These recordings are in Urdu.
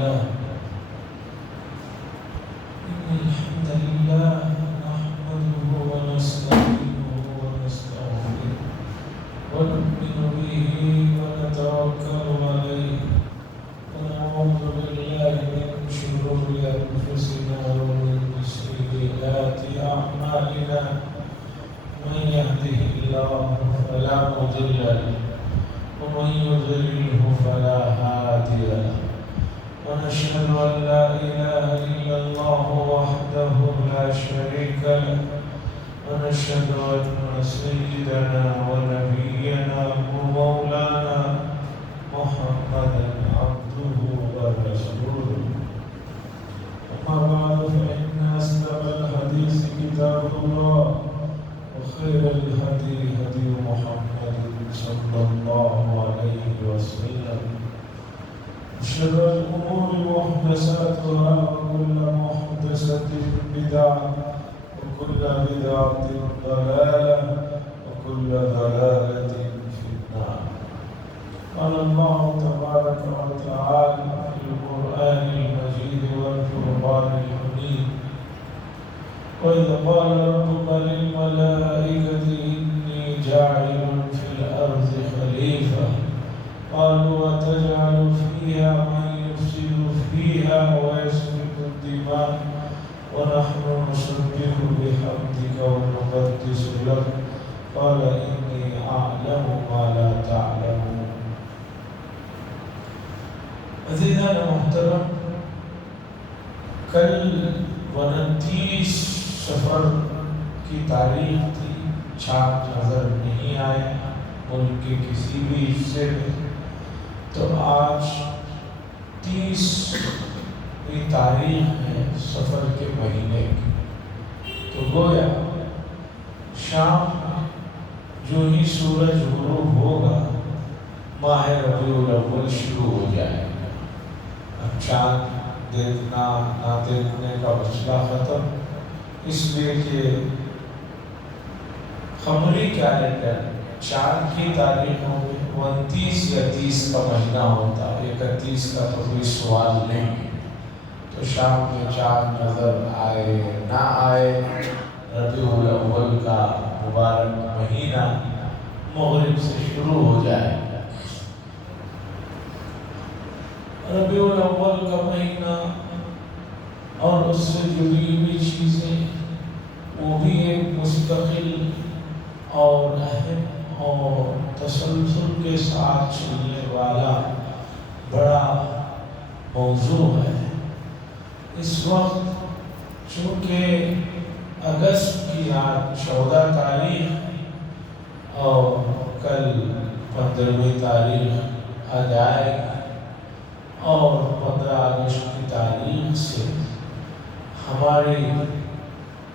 لله نحمده ونستعينه ونستغفره ونؤمن به ونتوكل عليه ونعوذ بالله من شرور أنفسنا ومن سيئات أعمالنا من يهده الله فلا مضل له ومن يضلله فلا هادي له ونشهد أن لا إله إلا الله وحده لا شريك له ونشهد أن سيدنا ونبينا ومولانا محمدا عبده ورسوله أما بعد فإن أصدق الحديث كتاب الله وخير الهدي هدي محمد صلى الله عليه وسلم وشر الأمور محدثاتها وكل محدثة بدعة وكل بدعة ضلالة وكل ضلالة في النار. قال الله تبارك وتعالى في القرآن المجيد والفرقان الحميد: وإذ قال ربك للملائكة إني جاعل في الأرض خليفة قالوا وتجعل فيها من يفسد فيها ويسفك الدماء ونحن نسبح بحمدك ونقدس لك قال إني أعلم ما لا تعلمون. عزیزان محترم، کل 29 سفر کی تاریخ تھی. چاند نظر نہیں آئے ملک کے کسی بھی حصے میں، تو آج 30 تاریخ ہے سفر کے مہینے کی. تو گویا شام جو ہی سورج غروب ہوگا ماہ ربیع الاول شروع ہو جائے گا. اب چاند دیکھنا نہ دیکھنے کا مسئلہ ختم، اس لیے کہ قمری کیلنڈر چاند کی تاریخوں میں 29 یا 30 کا مہینہ ہوتا ہے. 31 کا تو کوئی سوال نہیں. تو شام میں چاند نظر آئے نہ آئے، ربیع الاول کا مبارک مہینہ مغرب سے شروع ہو جائے. ربیع الاول کا مہینہ اور اس سے جڑی ہوئی چیزیں وہ بھی ایک مستقل اور اہم اور تسلسل کے ساتھ چلنے والا بڑا موضوع ہے. اس وقت چونکہ اگست کی آج 14 تاریخ اور کل 15ویں تاریخ آ جائے گی اور 15 اگست کی تاریخ سے ہماری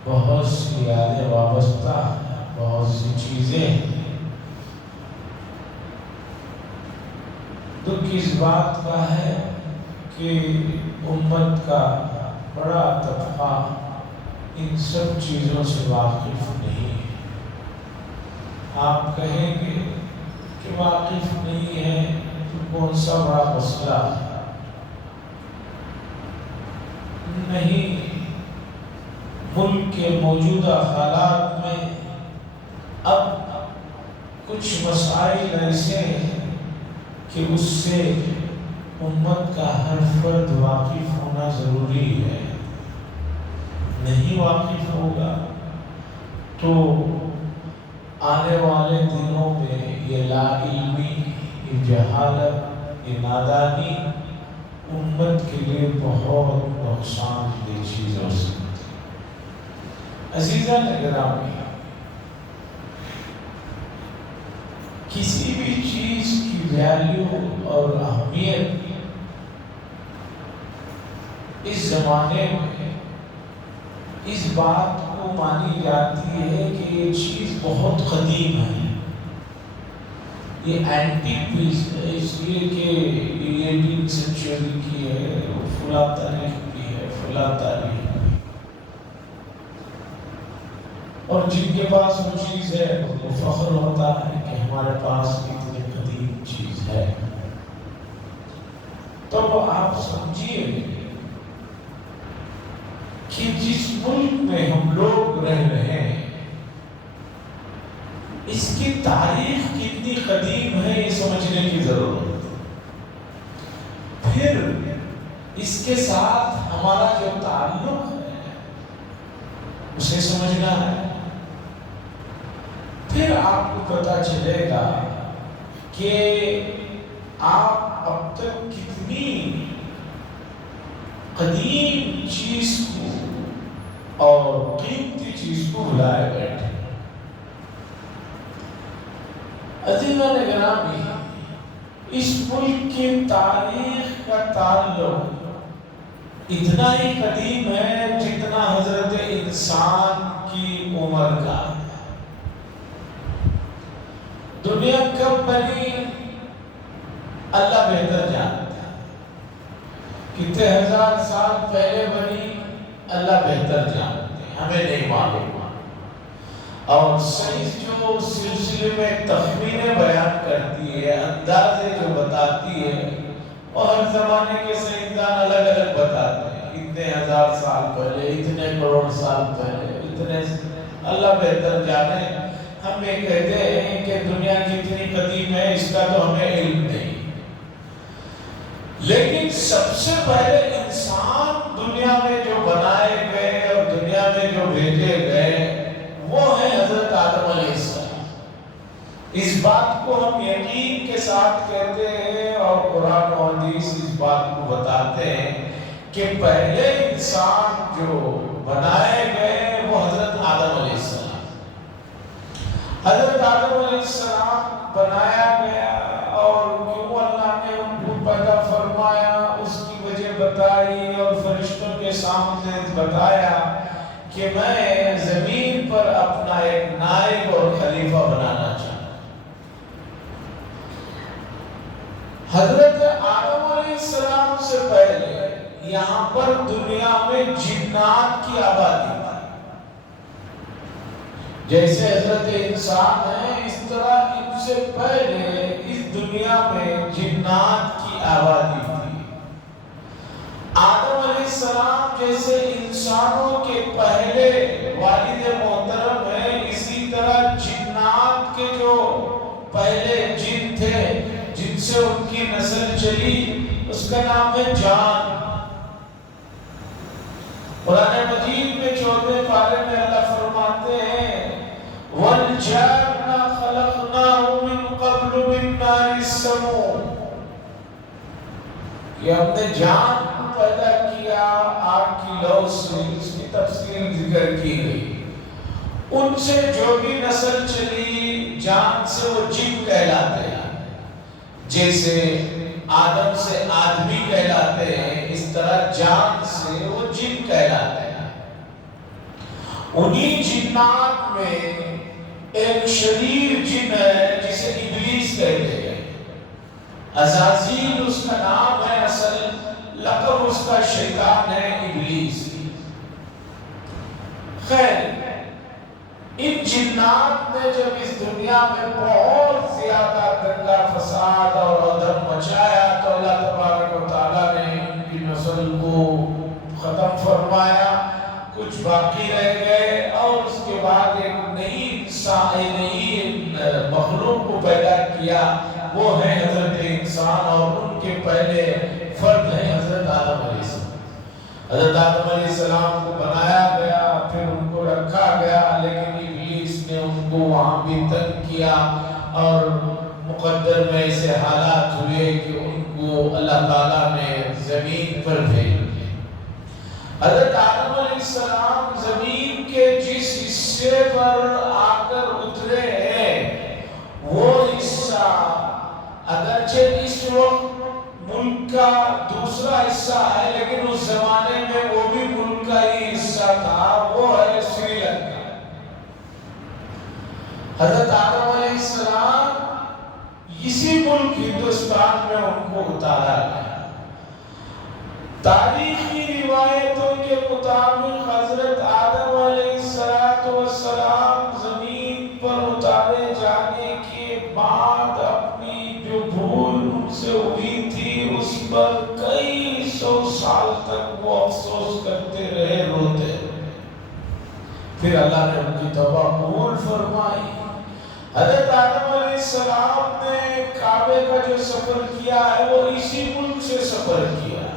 بہت سی یادیں وابستہ ہیں، بہت سی چیزیں ہیں. دکھ اس بات کا ہے کہ امت کا بڑا طبقہ ان سب چیزوں سے واقف نہیں ہے. آپ کہیں گے کہ واقف نہیں ہے تو کون سا بڑا مسئلہ ہے؟ نہیں، ملک کے موجودہ حالات میں اب کچھ مسائل ایسے ہیں کہ اس سے امت کا ہر فرد واقف ہونا ضروری ہے. نہیں واقف ہوگا تو آنے والے دنوں میں یہ لا علمی، یہ جہالت، یہ نادانی امت کے لیے بہت نقصان دہ چیز ہو سکتی. عزیزان گرامی، کسی بھی چیز کی ویلیو اور اہمیت اس زمانے میں اس بات کو مانی جاتی ہے کہ یہ چیز بہت قدیم ہے، یہ اینٹیک پیس ہے، اس لیے کہ یہ 18 سینچری کی ہے، فلاں تاریخ کی ہے، فلاں تاریخ کی. اور جن کے پاس وہ چیز ہے ان کو فخر ہوتا ہے کہ ہمارے پاس اتنی قدیم چیز ہے. تو آپ سمجھیے کہ جس ملک میں ہم لوگ رہ رہے ہیں اس کی تاریخ کتنی قدیم ہے یہ سمجھنے کی ضرورت ہے. پھر اس کے ساتھ ہمارا جو تعلق ہے اسے سمجھنا ہے. پھر آپ کو پتا چلے گا کہ آپ اب تک کتنی قدیم چیز کو اور قیمتی چیز کو بھلائے بیٹھے. عزیزان گرامی، اس ملک کی تاریخ کا تعلق اتنا ہی قدیم ہے جتنا حضرت انسان کی عمر کا. دنیا کب بنی اللہ بہتر جانتا ہے. کتنے ہزار سال پہلے بنی اللہ بہتر جانتے ہیں، ہمیں نہیں معلوم. اور سائنس جو سلسلے میں تخمینے بیان کرتی ہے، اندازے جو بتاتی ہے، اور ہر زمانے کے سائنسدان الگ الگ بتاتے ہیں. اتنے ہزار سال پہلے، اتنے کروڑ سال پہلے، اتنے اللہ بہتر جانے. ہم یہ کہتے ہیں کہ دنیا کتنی قدیم ہے اس کا تو ہمیں علم نہیں. لیکن سب سے پہلے انسان دنیا میں جو بنائے گئے اور دنیا میں جو بھیجے گئے وہ ہے حضرت آدم علیہ السلام. اس بات کو ہم یقین کے ساتھ کہتے ہیں اور قرآن و حدیث اس بات کو بتاتے ہیں کہ پہلے انسان جو بنائے گئے وہ حضرت آدم علیہ السلام. حضرت آدم علیہ السلام بنایا گیا اور کیوں اللہ نے ان کو پیدا فرمایا اس کی وجہ بتائی اور فرشتوں کے سامنے بتایا کہ میں زمین پر اپنا ایک نائب اور خلیفہ بنانا چاہتا ہوں. حضرت آدم علیہ السلام سے پہلے یہاں پر دنیا میں جنات کی آبادی تھی. جیسے حضرت انسان ہے اس طرح ان سے پہلے اس دنیا میں جنات کی آبادی تھی. آدم علیہ السلام جیسے انسانوں کے پہلے والد محترم ہیں، اسی طرح جنات کے جو پہلے جن تھے جن سے ان کی نسل چلی اس کا نام ہے جان. قرآن مجید میں 14 پارے میں اللہ فرماتے ہیں وَالْجَانَّ خَلَقْنَاهُ مِنْ قَبْلُ مِنْ نَارِ السَّمُومِ کہ ہم نے جان کو پیدا کیا آگ کی لو سے. اس کی تفصیل ذکر کی گئی. ان سے جو بھی نسل چلی جان سے وہ جن کہلاتے ہیں. جیسے آدم سے آدمی کہلاتے ہیں اس طرح جان سے وہ جن کہلاتے ہیں. انہی جنات میں ایک شریر جن ہے جسے ابلیس کہتے ہیں. عزازیل اس کا نام ہے، اصل لقب اس کا شیطان ہے ابلیس. خیر ان جنات نے جب اس دنیا میں بہت زیادہ دنگا فساد اور عدم مچایا تو اللہ تبارک و تعالیٰ نے ان کی نسل کو ختم فرمایا. کچھ باقی رہ گئے اور اس کے بعد ایک نئی مخلوق کو پیدا کیا، وہ ہے حضرت انسان. اور ان کے پہلے فرد ہے حضرت آدم علیہ السلام. حضرت آدم علیہ السلام کو بنایا گیا، پھر ان کو رکھا گیا، لیکن ابلیس نے ان کو وہاں بھی تنگ کیا اور مقدر میں ایسے حالات ہوئے کہ ان کو اللہ تعالیٰ نے زمین پر بھیج دیا. حضرت آدم علیہ السلام زمین کے جس حصے پر آ کر اترے ہیں وہ حصہ اگرچہ اس وقت ملک کا دوسرا حصہ ہے لیکن اس زمانے میں وہ بھی ملک کا ہی حصہ تھا، وہ ہے سری لنکا. حضرت آدم علیہ السلام اسی ملک ہندوستان میں ان کو اتارا گیا. تاریخی روایتوں کے مطابق حضرت آدم علیہ السلام زمین پر اتارے جانے کے بعد اپنی جو بھول ان سے ہوئی تھی اس پر کئی سو سال تک وہ افسوس کرتے رہے، روتے۔ پھر اللہ نے ان کی توبہ قبول فرمائی۔ حضرت آدم علیہ السلام نے کعبے کا جو سفر کیا ہے وہ اسی ملک سے سفر کیا ہے۔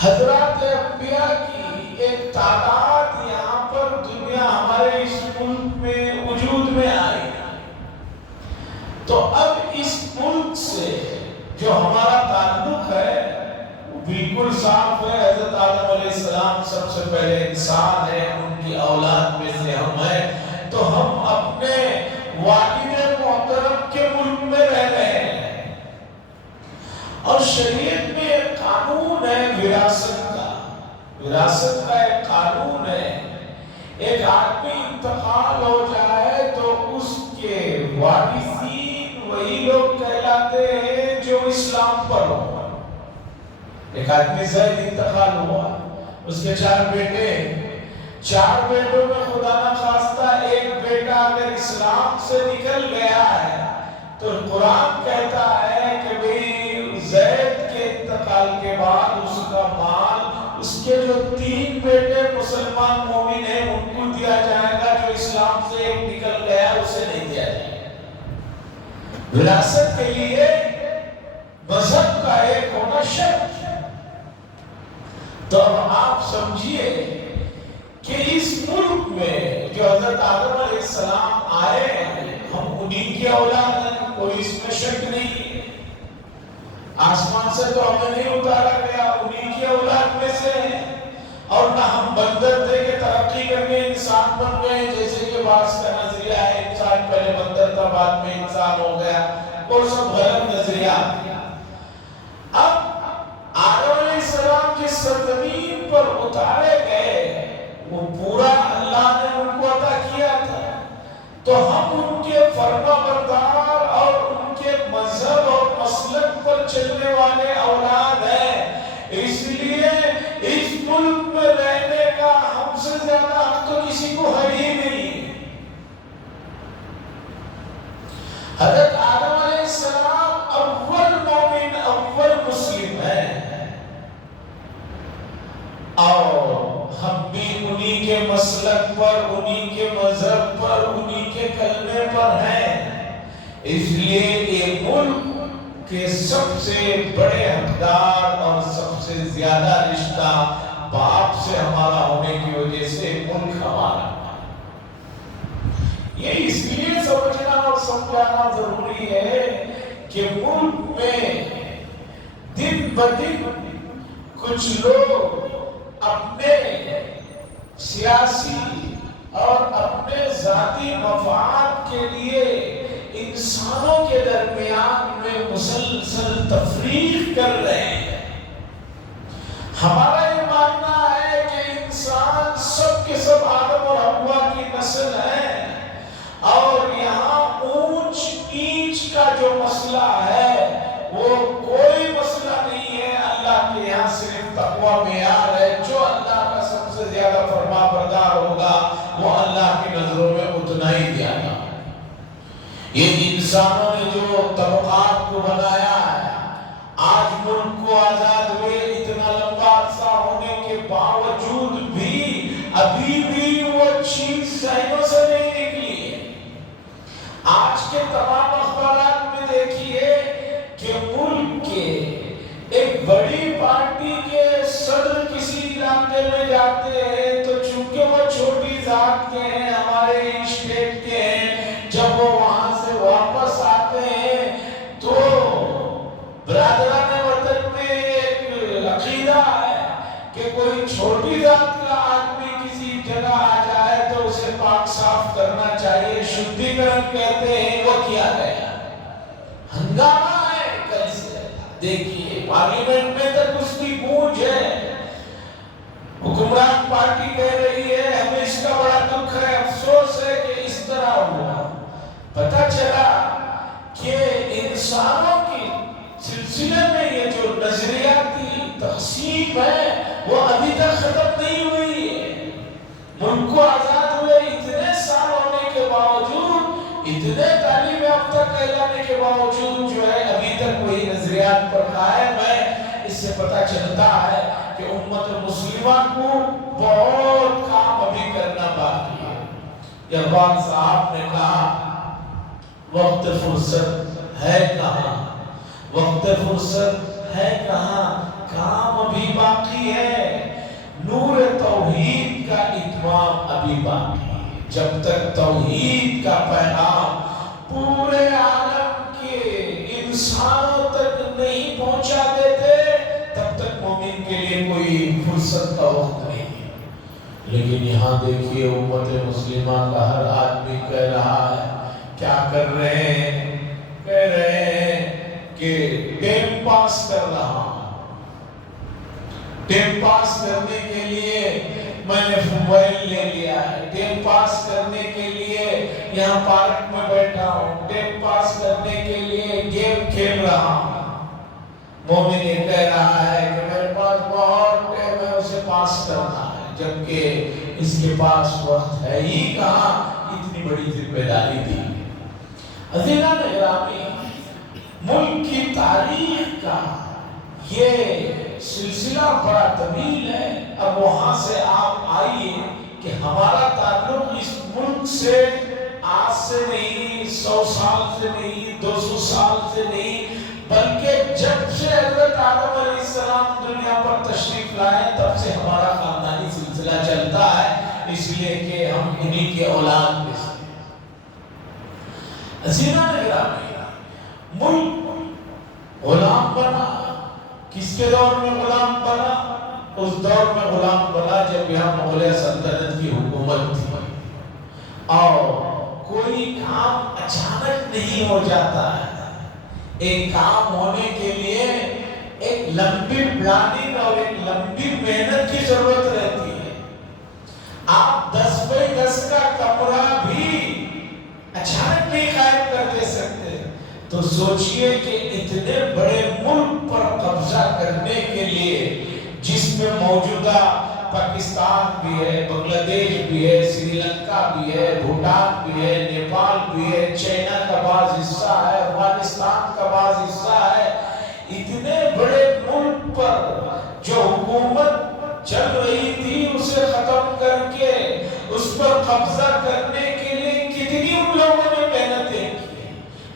حضرات انبیاء کی ایک تعداد یہاں پر دنیا ہمارے اس ملک میں وجود میں آئی، تو اب اس ملک سے جو ہمارا تعلق ہے وہ بالکل صاف ہے۔ حضرت آدم علیہ السلام سب سے پہلے انسان ہے، ان کی اولاد میں سے ہم ہیں، تو ہم اپنے والد محترم کے ملک میں رہ رہے ہیں۔ اور شریعت میں ایک قانون ہے وراثت کا ایک قانون ہے۔ ایک آدمی انتقال ہو جائے تو اس کے وارثین وہی لوگ کہلاتے ہیں جو اسلام پر ہو۔ ایک آدمی زید انتقال ہوا، اس کے 4 بیٹے، 4 بیٹوں میں خدا نہ خواستہ ایک بیٹا اگر اسلام سے نکل گیا ہے تو قرآن کہتا ہے کہ بھئی زید کے انتقال کے بعد اس کا مال اس کے جو 3 بیٹے مسلمان مومن ہیں ان کو دیا جائے گا، جو اسلام سے ایک نکل گیا اسے نہیں دیا جائے گا۔ وراثت کے لیے مذہب کا ایک ہونا شرط۔ تو اب آپ سمجھیے کہ اس ملک میں جو حضرت آدم علیہ السلام آئے ہیں ہم انہی کی اولاد ہیں، کوئی اس میں شک نہیں ہے۔ آسمان سے تو ہمیں نہیں اتارا گیا، انہی کی اولاد میں سے ہیں۔ اور نہ ہم بندر تھے کہ ترقی کر کے انسان بن گئے، جیسے کہ بعض کا نظریہ ہے انسان پہلے بندر تھا بعد میں انسان ہو گیا، وہ سب غلط نظریہ۔ اب آدم علیہ السلام کی سرزمین پر اتارے گئے، وہ پورا اللہ نے ان کو عطا کیا تھا، تو ہم ان کے فرما بردار اور ان کے مذہب اور مسلک پر چلنے والے اولاد ہیں۔ اس لیے اس ملک میں رہنے کا ہم سے زیادہ حق تو کسی کو ہے ہی نہیں۔ حضرت آدم علیہ السلام اول مومن، اول مسلم ہیں، اور ہم بھی انہی کے مسلک پر، انہی کے مذہب پر، انہی کے کلمے پر ہیں۔ اس لیے یہ ملک کے سب سے بڑے حقدار اور سب سے زیادہ رشتہ باپ سے ہمارا ہونے کی وجہ سے ملک ہمارا۔ یہ اس لیے سمجھنا اور سمجھانا ضروری ہے کہ ملک میں دن بدن کچھ لوگ اپنے سیاسی اور اپنے ذاتی مفاد کے لیے انسانوں کے درمیان میں مسلسل تفریق کر رہے ہیں۔ ہمارا یہ ماننا ہے کہ انسان سب کے سب آدم اور حوا کی نسل ہیں، اور یہاں اونچ نیچ کا جو مسئلہ ہے وہ کوئی مسئلہ نہیں ہے۔ اللہ کے یہاں صرف تقوی معیار ہے، جو اللہ کا سب سے زیادہ فرما بردار ہوگا وہ اللہ کی نظروں میں اتنا ہی زیادہ۔ یہ انسانوں نے جو طبقات کو بنایا ہے، آج ملک کو آزاد ہوئے اتنا لمبا عرصہ ہونے کے باوجود بھی ابھی بھی وہ چیز ذہنوں سے نہیں نکلی ہے۔ آج کے تمام اخبارات میں دیکھیے کہ ملک کے ایک بڑی پارٹی کے صدر کسی علاقے میں جاتے ہیں تو چونکہ وہ چھوٹی ذات کے ہیں، ہمارے اسٹیٹ کے ہیں، جب وہ وہاں سے واپس آتے ہیں تو برادران وطن میں ایک عقیدہ ہے کہ کوئی چھوٹی ذات کا آدمی کسی جگہ آ جائے تو اسے پاک صاف کرنا چاہیے، شدھیکرن کہتے ہیں، وہ کیا گیا ہنگامہ ہے۔ کل سے دیکھیے پارلیمنٹ میں تک اس کی گونج ہے، حکمران پارٹی کہہ رہی ہے ہمیں اس کا بڑا دکھ ہے، افسوس ہے کہ اس طرح ہوا۔ پتہ چلا کہ انسانوں کی سلسلے میں یہ جو نظریاتی تقسیم ہے وہ ابھی تک ختم نہیں ہوئی ہے۔ ملک کو آزاد ہوئے اتنے سال ہونے کے باوجود، اتنے تعلیم یافتہ کہلانے کے باوجود جو ہے ابھی تک وہی نظریات پر سے پتہ چلتا ہے کہ امت مسلمہ کو بہت کام ابھی کرنا باقی ہے۔ اقبال صاحب نے کہا وقت فرصت ہے کہاں، وقت فرصت ہے کہاں، کام ابھی باقی ہے، نور توحید کا اتمام ابھی باقی ہے۔ جب تک توحید کا پیغام پورے عالم کے انسانوں تک نہیں پہنچا دیتے تب تک مومن کے لیے کوئی فرصت کا وقت نہیں ہے۔ لیکن یہاں دیکھیے امت مسلمہ کا ہر آدمی کہہ رہا ہے، کیا کر رہے ہیں؟ کہہ رہے ہیں کہ ٹائم پاس کر رہا ہوں، ٹائم پاس کرنے کے لیے میں نے موبائل لے لیا ہے، ٹائم پاس کرنے کے لیے یہاں پارک میں بیٹھا ہوں، ٹائم پاس کرنے کے لیے گیم کھیل رہا ہوں۔ مومن یہ کہہ رہا ہے کہ میرے پاس بہت ٹائم ہے، اسے پاس کرنا ہے، جبکہ اس کے پاس وقت ہے ہی کہاں، اتنی بڑی ذمہ داری دی۔ عزیزان گرامی، ملک کی تاریخ کا یہ سلسلہ بڑا طویل ہے۔ اب وہاں سے آپ آئیے کہ ہمارا تعلق اس ملک سے آج سے نہیں، 100 سال سے نہیں، 200 سال سے نہیں، بلکہ جب سے حضرت آدم علیہ السلام دنیا پر تشریف لائے تب سے ہمارا خاندانی سلسلہ چلتا ہے، اس لیے کہ ہم انہی کے اولاد میں سے۔ عزیزان گرامی، ملک غلام بنا، کس کے دور میں غلام بنا؟ اس دور میں غلام بنا جب یہاں مغلیہ سلطنت کی حکومت تھی، اور کوئی کام اچانک نہیں ہو جاتا ہے، ایک کام ہونے کے لیے ایک لمبی پلاننگ اور ایک لمبی محنت کی ضرورت رہتی ہے۔ آپ 10 بائی 10 کا کمرہ بھی اچانک نہیں قائم کر دے سکتے، تو سوچئے کہ اتنے بڑے ملک پر قبضہ کرنے کے لیے جس میں موجودہ پاکستان بھی ہے، بنگلہ دیش بھی ہے، سری لنکا بھی ہے، بھوٹان بھی ہے، نیپال بھی ہے، چائنا کا بعض حصہ ہے، افغانستان کا بعض حصہ ہے، اتنے بڑے ملک پر جو حکومت چل رہی تھی اسے ختم کر کے اس پر قبضہ کرنے کے لیے کتنی ان لوگوں نے محنتیں کی،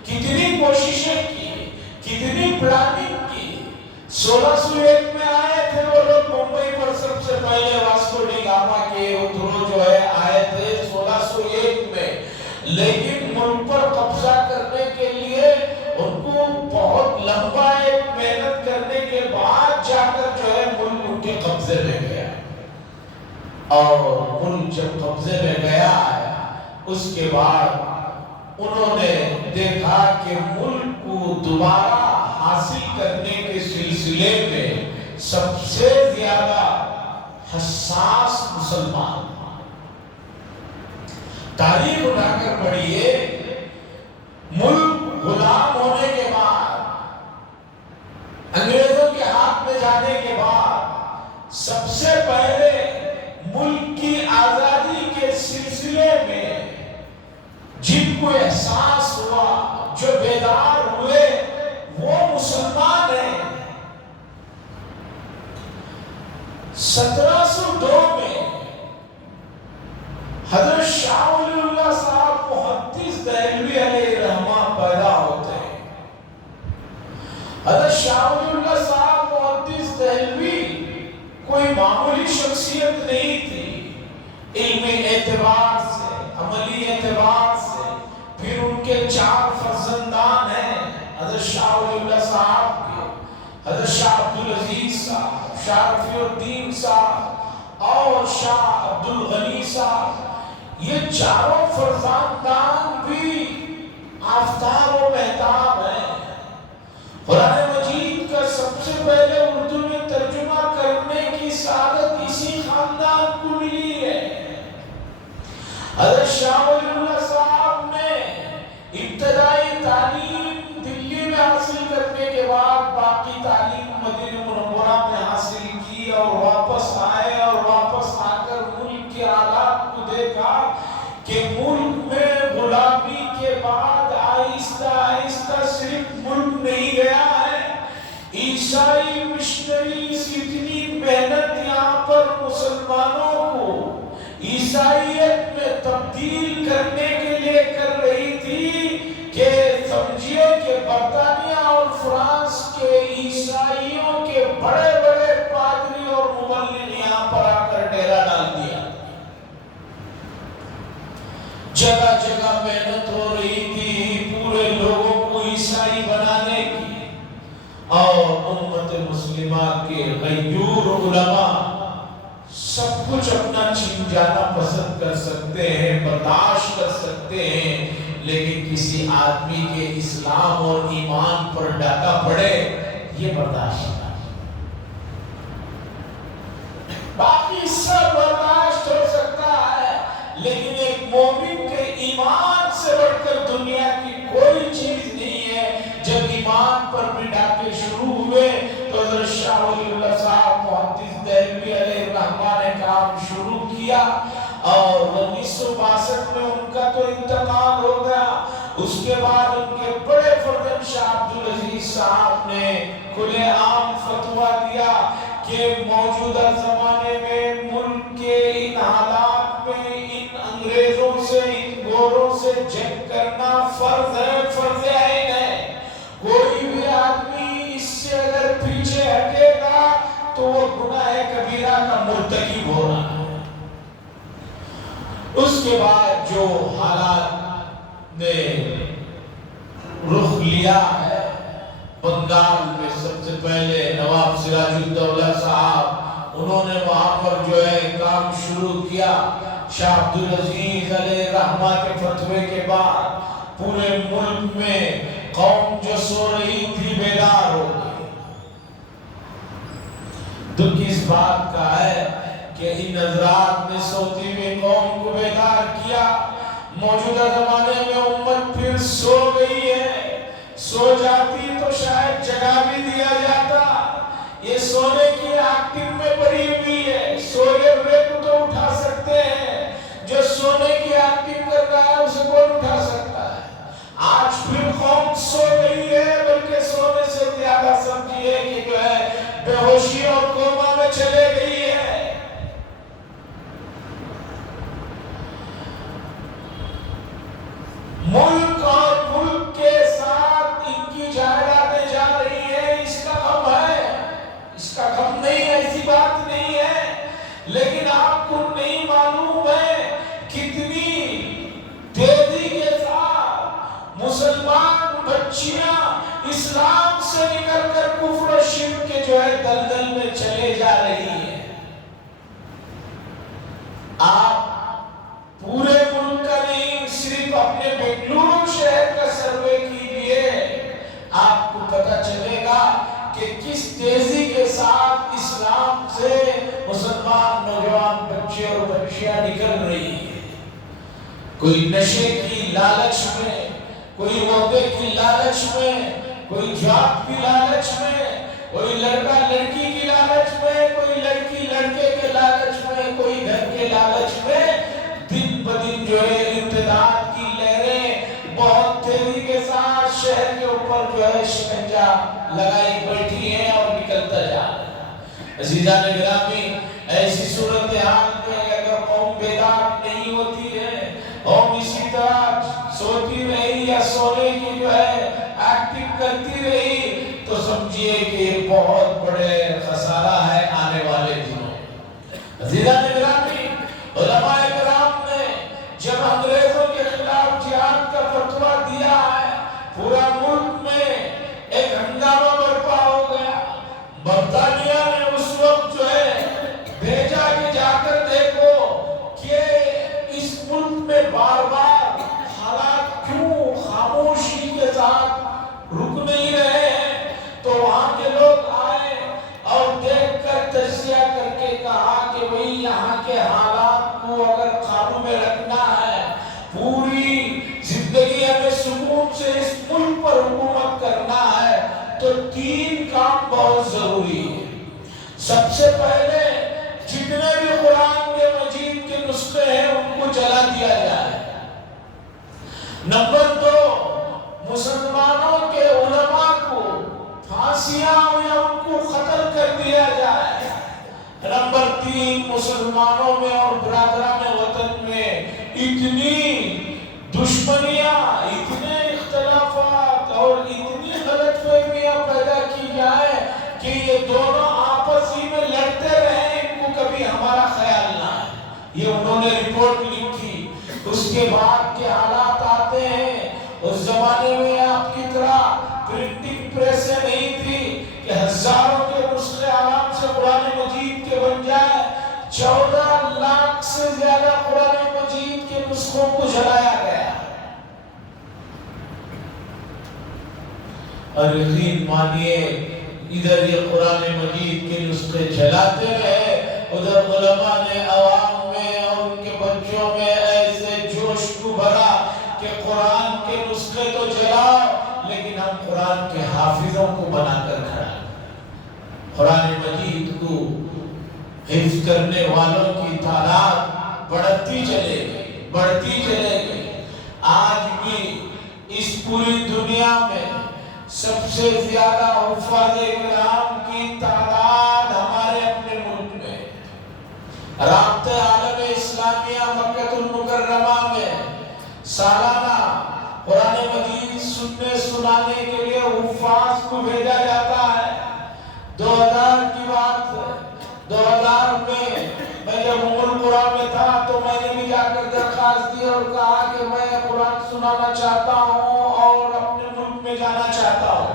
کتنی کوششیں کی، کتنی پلاننگ کی۔ 1601 میں آئے تھے وہ لوگ ممبئی پر، سب سے پہلے واسکو ڈی گاما کے اترو جو ہے آئے تھے 1601 میں، لیکن ملک پر قبضہ کرنے کے لیے ان کو بہت لمبا ایک محنت کرنے کے بعد جا کر جو ہے ملک ان کے قبضے میں گیا، اور ملک جب قبضے میں گیا ہے اس کے بعد انہوں نے دیکھا کہ ملک کو دوبارہ حاصل کرنے کے سلسلے میں سب سے زیادہ حساس مسلمان، تاریخ اٹھا کر پڑھیے، ملک غلام ہونے کے بعد، انگریزوں کے ہاتھ میں جانے کے بعد، سب سے پہلے ملک کی آزادی کے سلسلے میں جن کو احساس ہوا، جو بیدار ہوئے، وہ مسلمان ہیں۔ 1702 میں حضرت شاہ ولی اللہ صاحب محدث دہلوی علیہ رحمہ پیدا ہوتے ہیں۔ حضرت شاہ ولی اللہ صاحب محدث دہلوی کوئی معمولی شخصیت نہیں تھی، علمی اعتبار سے، عملی اعتبار سے۔ پھر ان کے 4 فرزندان ہیں، حضرت شاہ ولی اللہ صاحب کے، حضرت شاہ عبدالعزیز صاحب، شاہ رفیع الدین صاحب اور شاہ عبدالغنی صاحب۔ یہ 4 فرزندان بھی آفتاب و مہتاب ہیں۔ قرآن مجید کا سب سے پہلے اردو میں ترجمہ کرنے کی سعادت اسی خاندان کو ملی ہے۔ حضرت شاہ ولی اللہ صاحب نے ابتدائی تعلیم دلی میں حاصل کرنے کے بعد باقی تعلیم مدینہ منورہ میں حاصل کی، اور واپس آئے، اور واپس آ کر ملک کے حالات کو دیکھا کہ ملک میں غلامی کے بعد آہستہ آہستہ صرف ملک نہیں گیا ہے، عیسائی عیسائی مشنریز اتنی محنت یہاں پر مسلمانوں کو عیسائیت میں تبدیل کرنے کے لیے کر رہی تھی کہ سمجھیے کہ برطانیہ اور فرانس کے عیسائیوں کے بڑے بڑے پادری اور مبلغ یہاں پر آ کر ڈیرا ڈال دیا. جگہ جگہ محنت ہو رہی تھی پورے لوگوں کو عیسائی بنانے کی، اور امت مسلمہ کے غیور علماء سب کچھ اپنا چھین جانا پسند کر سکتے ہیں، برداشت کر سکتے ہیں، لیکن کسی آدمی کے اسلام اور ایمان پر ڈاکہ پڑے یہ برداشت نہیں. باقی سب برداشت ہو سکتا ہے، لیکن ایک مومن کے ایمان سے بڑھ کر دنیا کی کوئی چیز نہیں ہے. جب ایمان پر بھی ڈاکے شروع ہوئے تو حضرت شاہ ولی اللہ صاحب محدث دہلوی علیہ الرحمہ نے کام شروع کیا، اور 1962 میں ان کا تو انتقال ہو گیا. اس کے بعد ان کے بڑے فرزند شاہ عبدالعزیز صاحب نے کھلے عام فتویٰ دیا کہ موجودہ زمانے میں ملک کے ان حالات میں ان انگریزوں سے، ان گوروں سے جنگ کرنا فرض ہے، فرض عین ہے. کوئی بھی آدمی اس سے اگر پیچھے ہٹے گا تو وہ گناہ کبیرہ کا مرتکب ہو رہا ہے. اس کے بعد جو حالات نے رخ لیا ہے، بنگال میں سب سے پہلے نواب سراج الدولہ صاحب انہوں نے وہاں پر جو ہے کام شروع کیا. شاہ عبدالعزیز علیہ الرحمہ کے فتوے کے بعد پورے ملک میں قوم جو سو رہی تھی بیدار ہو گئی. دکھ اس بات کا ہے کہ ان حضرات نے سوتی ہوئی قوم کو بیدار کیا. موجودہ زمانے میں امت پھر سو گئی ہے. سو جاتی تو شاید جگہ بھی دیا جاتا. یہ سونے کی ایکٹنگ میں پڑی ہوئی ہے. سوئے ہوئے کو تو اٹھا سکتے ہیں، جو سونے کی ایکٹنگ کر رہا ہے اسے کون اٹھا سکتا ہے. آج پھر قوم سو گئی ہے، بلکہ سونے سے زیادہ سمجھیے کہ جو ہے بے ہوشی اور کوما میں چلے گئی ہے. ملک اور ملک کے ساتھ ان کی جائیدادیں جا رہی ہیں. اس کا غم ہے، اس کا غم نہیں ہے، ایسی بات نہیں ہے. لیکن آپ کو نہیں معلوم ہے کتنی تیزی کے ساتھ مسلمان بچیاں اسلام سے نکل کر کفر و شرک کے جو ہے دلدل میں چلے جا رہی ہیں. آپ پورے ملک کا نہیں، صرف اپنے بنگلورو شہر کا سروے کیجئے، آپ کو پتہ چلے گا کہ کس تیزی کے ساتھ اسلام سے مسلمان نوجوان بچے اور بچیاں نکل رہی ہیں. کوئی نشے کی لالچ میں، کوئی عہدے کی لالچ میں، کوئی جاب کی لالچ میں، کوئی لڑکا لڑکی کی لالچ میں، کوئی لڑکی لڑکے کے لالچ میں، کوئی گھر کے لالچ میں دن بدن جو ہے ارتداد کی لہریں بہت تیزی کے ساتھ شہر کے اوپر جو ہے شکنجا لگائی بیٹھی ہیں اور نکلتا جا رہا ہے. عزیزان گرامی، ایسی صورتحال میں اگر قوم بیدار نہیں ہوتی ہے، قوم اسی طرح سوتی رہی یا سونے کی جو ہے ایکٹنگ کرتی رہی، تو سمجھیے کہ یہ بہت بڑے خسارہ ہے آنے والے دنوں. عزیزان گرامی، علماء کرام نے جب انگریزوں کے خلاف جہاد کا فتویٰ دیا ہے، پورا ملک میں ایک ہنگامہ برپا ہو گیا. برطانیہ نے اس وقت جو ہے بھیجا کہ جا کر دیکھو کہ اس ملک میں بار بار حالات کیوں خاموشی کے ساتھ رک نہیں رہے ہیں. تو وہاں کے لوگ آئے اور دیکھ کر تجزیہ کر کے کہا کہ بھئی یہاں کے حالات کو اگر قابو میں رکھنا ہے، پوری زندگی ہمیں سکون سے اس ملک پر حکومت کرنا ہے، تو 3 کام بہت ضروری ہے. سب سے پہلے جتنے بھی قرآن کے مجید کے نسخے ہیں ان کو جلا دیا جائے. نمبر 2، مسلمانوں کے علماء کو پھانسی سیاہ یا ان کو قتل کر دیا جائے۔ نمبر 3، مسلمانوں میں اور برادران وطن میں اتنی دشمنیاں، اتنے اختلافات اور اتنی غلط فہمیاں پیدا کی جائے کہ یہ دونوں آپس ہی میں لڑتے رہیں، ان کو کبھی ہمارا خیال نہ ہے۔ یہ انہوں نے رپورٹ لکھی۔ اس کے بعد کے حالات آتے ہیں، اس زمانے میں آپ کی طرح پرنٹنگ پریسیں نہیں تھی کہ ہزاروں کے نسخے آرام سے قرآن مجید کے بن جائے۔ 14 لاکھ سے زیادہ قرآن مجید کے نسخوں کو جلایا گیا۔ اور یقین مانیے ادھر یہ قرآن مجید کے نسخے جلاتے رہے، ادھر علماء نے عوام میں اور ان کے بچوں میں ایسے جوش کو بھرا کہ قرآن کے نسخے تو جلاؤ لیکن ہم قرآن کے حافظوں کو بنا کر کھڑا۔ قرآن مجید کو حفظ کرنے والوں کی تعداد بڑھتی چلے گئی۔ آج بھی اس پوری دنیا میں سب سے زیادہ حفاظ کرام کی تعداد ہمارے اپنے ملک میں۔ رابطہ عالم اسلامیہ مکہ المکرمہ میں سالانہ قرآن مجید سننے سنانے کے لیے حفاظ کو بھیجا جاتا ہے۔ 2000 کی بات ہے، 2000 میں جب القرآن میں تھا تو میں نے بھی جا کر درخواست دی اور کہا کہ میں قرآن سنانا چاہتا ہوں اور اپنے ملک میں جانا چاہتا ہوں۔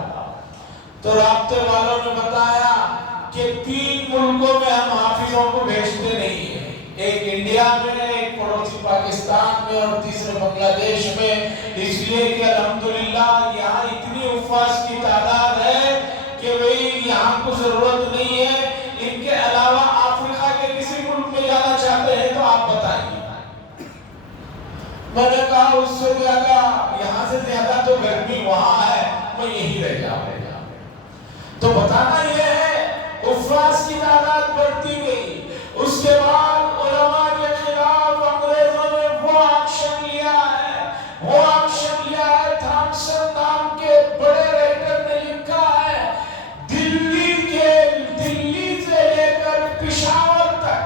تو رابطے والوں نے بتایا کہ 3 ملکوں میں ہم حافظوں کو بھیجتے نہیں ہیں، ایک انڈیا میں، ایک پڑوسی پاکستان میں اور تیسرے بنگلہ دیش میں، اس لیے کہ الحمدللہ یہاں اتنی حفاظ کی تعداد ہے کہ بھئی یہاں کو ضرورت نہیں ہے۔ ان کے علاوہ افریقہ کے کسی ملک میں جانا چاہتے ہیں تو آپ بتائیے۔ میں نے کہا اس سے زیادہ، یہاں سے زیادہ تو گرمی وہاں ہے، میں یہی رہ جاؤں۔ تو بتانا یہ ہے حفاظ کی تعداد بڑھتی گئی۔ اس کے بعد علماء کے خلاف انگریزوں نے وہ ایکشن لیا ہے، تھامسن نام کے بڑے رائٹر نے لکھا ہے، دلی سے لے کر پشاور تک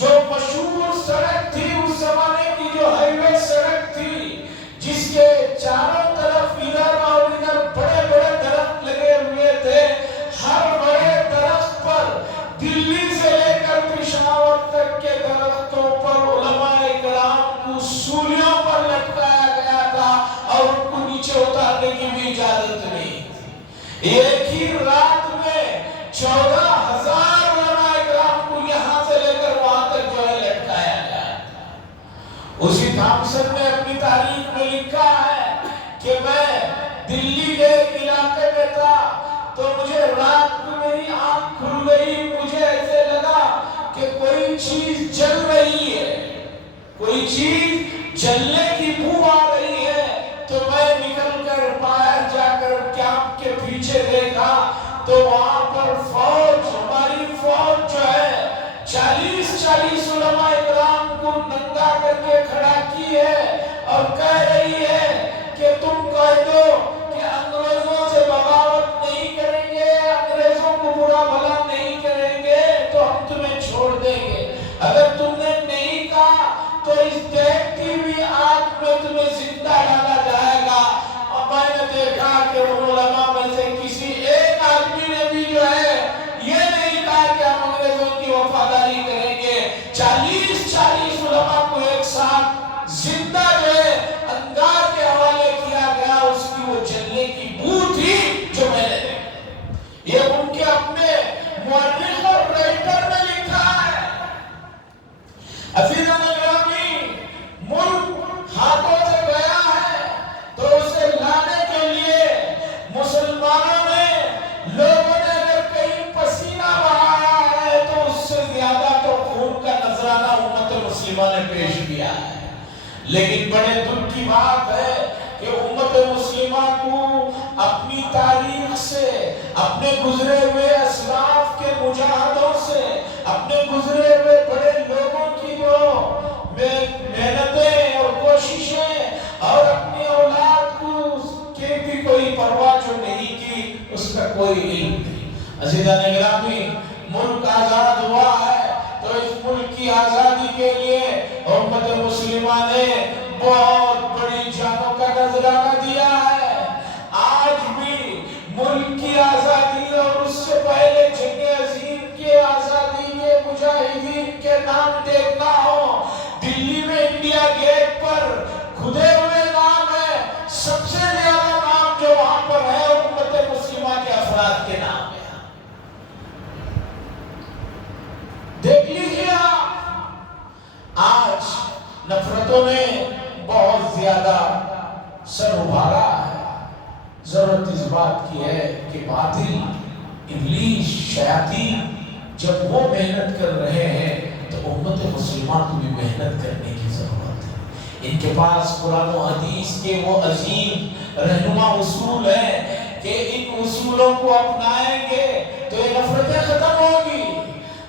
جو مشہور سڑک تھی اس زمانے کی، جو ہائی وے سڑک تھی جس کے چاروں طرف ادھر اور ادھر بڑے بڑے درخت لگے ہوئے تھے، ہر بڑے درخت پر دلی سے لے کر پشاور تک کے درختوں پر علماء کرام کو سولیوں پر لٹکایا گیا تھا اور ان کو نیچے اتارنے کی بھی اجازت نہیں تھی۔ ایک ہی رات میں 14,000 علماء کرام کو یہاں سے لے کر وہاں تک جو ہے لٹکایا گیا تھا۔ اسی تھامسن نے اپنی تاریخ میں لکھا ہے کہ میں دلی کے ایک علاقے میں تھا تو مجھے رات کو میری آنکھ کھل گئی، مجھے ایسے لگا کہ کوئی چیز جل رہی ہے، کوئی چیز جلنے کی بو آ رہی ہے۔ تو میں نکل کر باہر جا کر کیمپ کے پیچھے دیکھا تو وہاں پر فوج، ہماری فوج جو ہے 40 علماء اکرام کو ننگا کر کے کھڑا کی ہے اور کہہ رہی ہے کہ تم کہہ دو کہ انگریزوں سے بغاوت نہیں کریں گے، انگریزوں کو برا بھلا نہیں کریں گے تو ہم تمہیں چھوڑ دیں گے، اگر تم نے نہیں کہا تو اس دیکھتی ہوئی آگ میں تمہیں زندہ ڈالا جائے گا۔ اور میں نے دیکھا کہ ان علماء میں سے کسی ایک آدمی نے بھی جو ہے یہ نہیں کہا کہ ہم انگریزوں کی وفاداری کریں گے۔ 40 علماء کو ایک ساتھ زندہ جو ہے انگار کے حوالے کیا گیا، اس کی وہ جلنے کی بو تھی جو میں نے دیکھی۔ یہ ان کے اپنے مورخ اور رائٹر نے لکھا ہے۔ عزیزان گرامی، ملک ہاتھوں سے گیا ہے تو اسے لانے کے لیے مسلمانوں نے، لوگوں نے اگر کہیں پسینہ بہایا ہے تو اس سے زیادہ تو خون کا نذرانہ امت مسلمہ نے پیش کیا ہے۔ لیکن بڑے دکھ کی بات ہے کہ امت مسلمہ کو اپنی تاریخ سے، اپنے گزرے ہوئے اسلاف کے مجاہدوں سے، اپنے گزرے ہوئے بڑے لوگوں کی جو محنتیں اور کوششیں اور اپنی اولاد کو کی بھی کوئی پرواہ جو نہیں کی، اس کا کوئی علم نہیں۔ عزیزان گرامی، ملک آزاد ہوا ہے تو اس ملک کی آزادی کے لیے امت مسلمہ نے بہت بڑی جانوں کا نذرانہ دیا ہے۔ آج بھی ملک کی آزادی اور اس سے پہلے جنگ عظیم کی آزادی کے مجاہدین کے نام دیکھنا ہو، دلی میں انڈیا گیٹ پر کھدے ہوئے نام ہے، سب سے زیادہ نام جو وہاں پر ہے امت مسلمہ کے افراد کے نام ہے۔ دیکھ لیجیے آپ، آج نفرتوں نے بہت زیادہ سر ابھارا ہے۔ ضرورت اس بات کی ہے کہ باطل، ابلیس، شیاطین جب وہ محنت کر رہے ہیں تو امت مسلمہ کو بھی محنت کرنے کی ضرورت ہے۔ ان کے پاس قرآن و حدیث کے وہ عظیم رہنما اصول ہیں کہ ان اصولوں کو اپنائیں گے تو یہ نفرتیں ختم ہوگی۔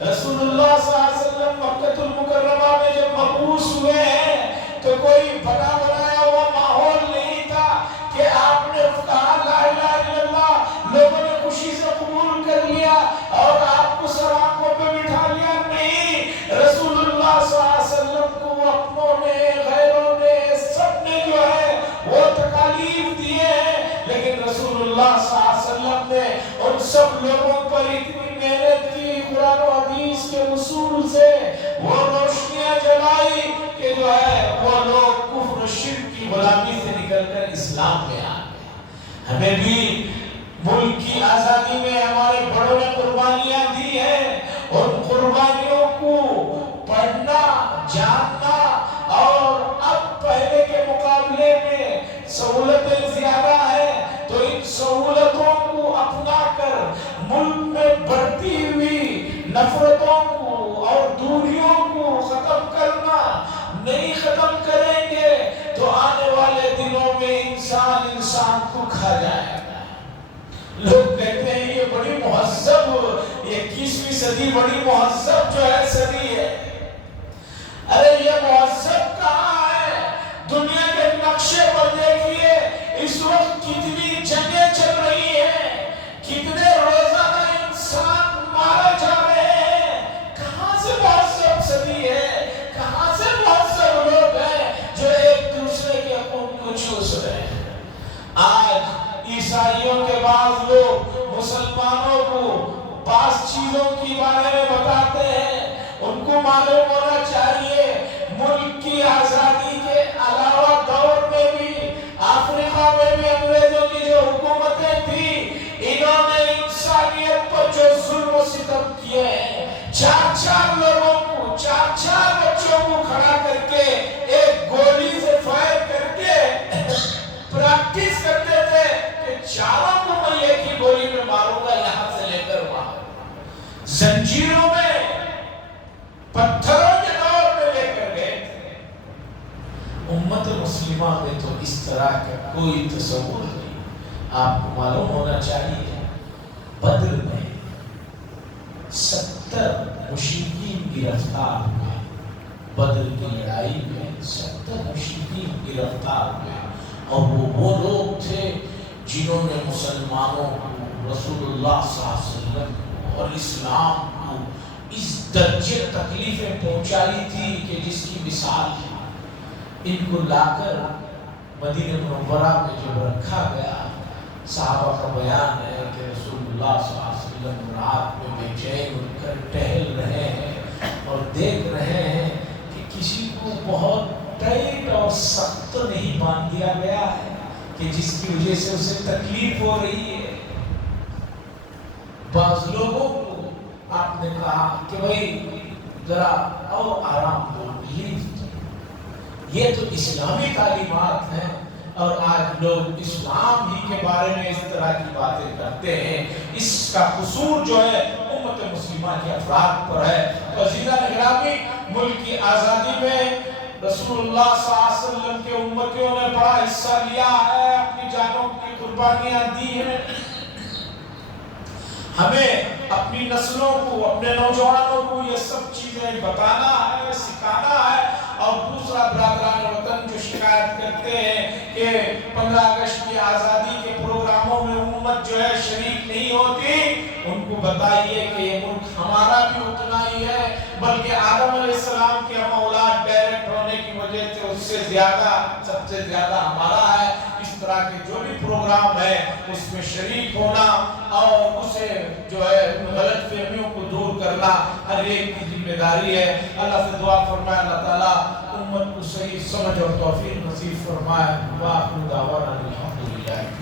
رسول اللہ صلی اللہ علیہ وسلم مکہ المکرمہ میں جب مبعوث ہوئے ہیں تو کوئی بنا بنایا ہوا ماحول نہیں تھا کہ آپ نے کہا لا الہ الا اللہ، لوگوں نے خوشی سے قبول کر لیا اور آپ کو سر آنکھوں پہ بٹھا لیا۔ نہیں، رسول اللہ صلی اللہ علیہ وسلم کو اپنوں نے، غیروں نے، سب نے جو ہے وہ تکالیف دیے ہیں، لیکن رسول اللہ صلی اللہ علیہ وسلم نے ان سب لوگوں پر اتنی محنت کی، قرآن و حدیث کے اصول سے وہ روشنیاں جلائی کہ جو ہے وہ لوگ کفر و شرک کی غلامی سے نکل کر اسلام میں آ گئے۔ ہمیں بھی ملک کی آزادی میں ہمارے بڑوں نے قربانیاں دی ہیں، ان قربانیوں کو پڑھنا، جاننا، اور اب پہلے کے مقابلے میں سہولتیں زیادہ ہیں تو ان سہولتوں کو اپنا کر ملک میں بڑھتی ہوئی نفرتوں کو اور دوریوں کو ختم کرنا، نہیں ختم کریں گے تو آنے والے دنوں میں انسان کو کھا جائے گا۔ لوگ کہتے ہیں یہ بڑی مہذب، یہ 21ویں صدی بڑی مہذب جو ہے صدی ہے۔ ارے یہ مہذب کہاں ہے؟ دنیا کے نقشے پر دیکھیے اس وقت کتنی جنگیں چل رہی ہیں، کتنے روزانہ انسان مارے جا رہے ہیں۔ کہاں سے مہذب صدی ہے؟ کہاں سے مہذب لوگ ہیں جو ایک دوسرے کے خون کو چوس رہے ہیں؟ آج عیسائیوں کے بعض لوگ مسلمانوں کو بعض چیزوں کی بارے میں بتاتے ہیں۔ ان کو معلوم ہونا چاہیے ملک کی آزادی کے علاوہ دور میں بھی افریقہ میں بھی انگریزوں کی جو حکومتیں تھی، انہوں نے انسانیت پر جو ظلم و ستم کیے ہیں، چار لوگوں کو، چار بچوں کو کھڑا کر کے ایک گولی سے فائر کر کے پریکٹس کرتے تھے کہ چاروں کو میں ایک ہی گولی میں ماروں گا، یہاں سے لے کر وہاں۔ زنجیروں میں، پتھروں کے دور میں لے کر گئے تھے۔ امت مسلمہ میں تو اس طرح کا کوئی تصور نہیں۔ آپ کو معلوم ہونا چاہیے بدر میں 70 مشرکین گرفتار ہوئے، بدر کی لڑائی میں 70 مشرکین گرفتار ہوئے، اور وہ لوگ تھے جنہوں نے مسلمانوں کو، رسول اللہ صلی اللہ علیہ وسلم اور اسلام کو اس درجے تکلیفیں پہنچائی تھی کہ جس کی مثال ہے۔ ان کو لا کر مدینہ منورہ میں جب رکھا گیا، صحابہ کا بیان ہے کہ رسول اللہ صلی اللہ علیہ وسلم رات میں بے چین اٹھ کر ٹہل رہے ہیں اور دیکھ رہے ہیں کہ کسی کو بہت ٹائٹ اور سخت نہیں باندھ دیا گیا ہے کہ جس کی وجہ سے اسے تکلیف ہو رہی ہے۔ بعض لوگوں کو آپ نے کہا کہ بھائی ذرا اور آرام دو، یہ تو اسلامی تعلیمات ہیں، اور آج لوگ اسلام ہی کے بارے میں اس طرح کی باتیں کرتے ہیں۔ اس کا قصور جو ہے امت مسلمہ کے افراد پر ہے۔ تو عزیزان گرامی، ملک کی آزادی میں رسول اللہ صلی اللہ علیہ وسلم کے امتیوں نے بڑا حصہ لیا ہے، اپنی جانوں کی قربانیاں دی ہیں۔ ہمیں اپنی نسلوں کو، اپنے نوجوانوں کو یہ سب چیزیں بتانا ہے، سکھانا ہے۔ اور دوسرا، برادران وطن جو شکایت کرتے ہیں کہ 15 اگست کی آزادی کے پروگراموں میں امت جو ہے شریک نہیں ہوتی، ان کو بتائیے کہ یہ ملک ہمارا بھی اتنا ہی ہے، بلکہ آدم علیہ السلام کے ہم اولاد ڈائریکٹ ہونے کی وجہ سے اس سے زیادہ، سب سے زیادہ ہمارا ہے۔ اس طرح کے جو بھی پروگرام ہے اس میں شریک ہونا اور اسے جو ہے غلط فہمیوں کو دور کرنا ہر ایک کی ذمہ داری ہے۔ اللہ سے دعا فرمائے اللہ تعالیٰ امت کو صحیح سمجھ اور توفیق نصیب فرمائے۔ وآخر دعوانا الحمدللہ۔